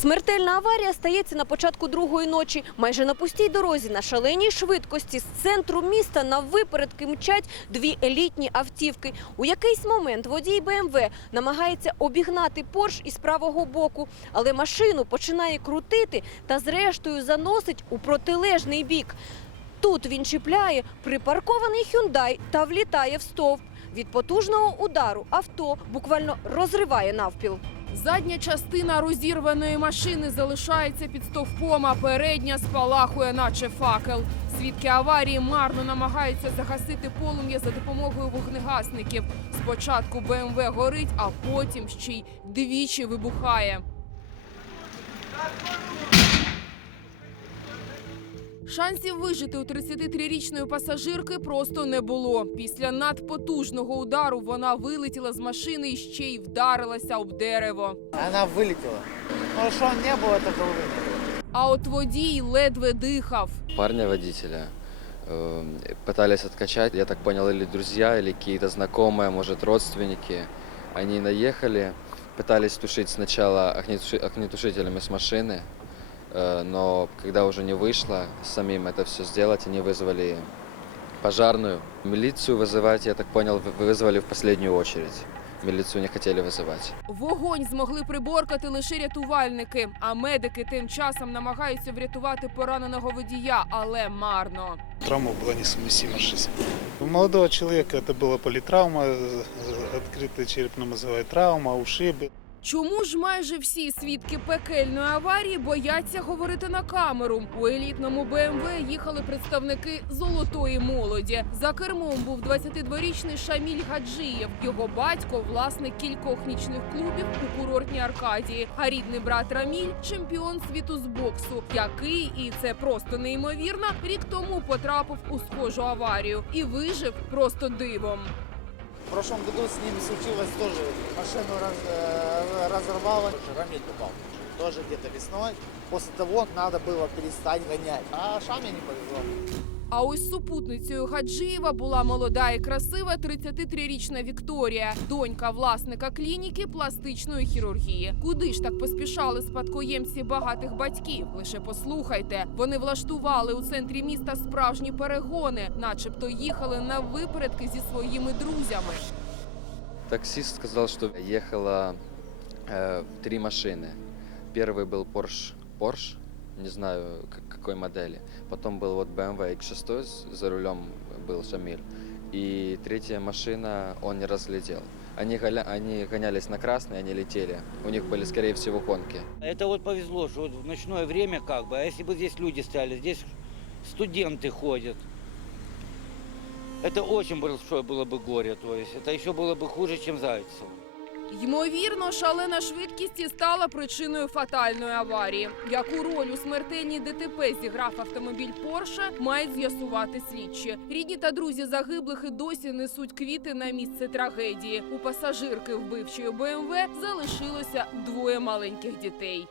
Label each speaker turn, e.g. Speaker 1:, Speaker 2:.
Speaker 1: Смертельна аварія стається на початку другої ночі. Майже на пустій дорозі на шаленій швидкості з центру міста на випередки мчать дві елітні автівки. У якийсь момент водій БМВ намагається обігнати Порш із правого боку, але машину починає крутити та зрештою заносить у протилежний бік. Тут він чіпляє припаркований хюндай та влітає в стовп. Від потужного удару авто буквально розриває навпіл.
Speaker 2: Задня частина розірваної машини залишається під стовпом, а передня спалахує, наче факел. Свідки аварії марно намагаються загасити полум'я за допомогою вогнегасників. Спочатку БМВ горить, а потім ще й двічі вибухає. Шансів вижити у 33-річної пасажирки просто не було. Після надпотужного удару вона вилетіла з машини і ще й вдарилася об дерево.
Speaker 3: Она вылетела. Ну, что не было, такого не было.
Speaker 2: А от водій ледве дихав.
Speaker 4: парня водителя э, пытались откачать, я так понял, или друзья, или какие-то знакомые, может, родственники. Они наехали, пытались тушить сначала огнетуши- огнетушителями с машины, э, но когда уже не вышло самим это все сделать, они вызвали пожарную. Милицию вызывать, я так понял, вы- вызвали в последнюю очередь. Милицию не хотели вызывать.
Speaker 2: Вогонь змогли приборкати лише рятувальники, а медики тим часом намагаються врятувати пораненого водія, але марно.
Speaker 5: Травма была несовместима с жизнью. У молодого человека это была политравма, э, открытая черепно-мозговая травма, ушибы.
Speaker 2: Чому ж майже всі свідки пекельної аварії бояться говорити на камеру? У елітному БМВ їхали представники золотої молоді. За кермом був 22-річний Шаміль Гаджиєв. Його батько власник кількох нічних клубів у курортній Аркадії. А рідний брат Раміль чемпіон світу з боксу, який і це просто неймовірно, рік тому потрапив у схожу аварію і вижив просто дивом.
Speaker 3: В прошлом году с ним случилось тоже. Машину раз, э, разорвало. Рамиль попал. Тоже где-то весной. После того надо было перестать гонять. А Шаме не повезло.
Speaker 2: А ось супутницею Гаджиєва була молода і красива 33-річна Вікторія, донька власника клініки пластичної хірургії. Куди ж так поспішали спадкоємці багатих батьків? Лише послухайте, вони влаштували у центрі міста справжні перегони, начебто їхали на випередки зі своїми друзями.
Speaker 4: Таксист сказал, что ехало э, три машины. Первый был Porsche, Porsche, не знаю какой модели. Потом был вот BMW X6, с- за рулем был Шамиль. И третья машина он не разглядел. Они, голя- они гонялись на красный, они летели. У них были, скорее всего, гонки.
Speaker 6: Это вот повезло, что вот в ночное время как бы, а если бы здесь люди стояли, здесь студенты ходят. Это очень большое было бы горе, то есть это еще было бы хуже, чем Зайцево.
Speaker 2: Ймовірно, шалена швидкість і стала причиною фатальної аварії. Яку роль у смертельній ДТП зіграв автомобіль Порше, мають з'ясувати слідчі. Рідні та друзі загиблих і досі несуть квіти на місце трагедії. У пасажирки вбивчої БМВ залишилося двоє маленьких дітей.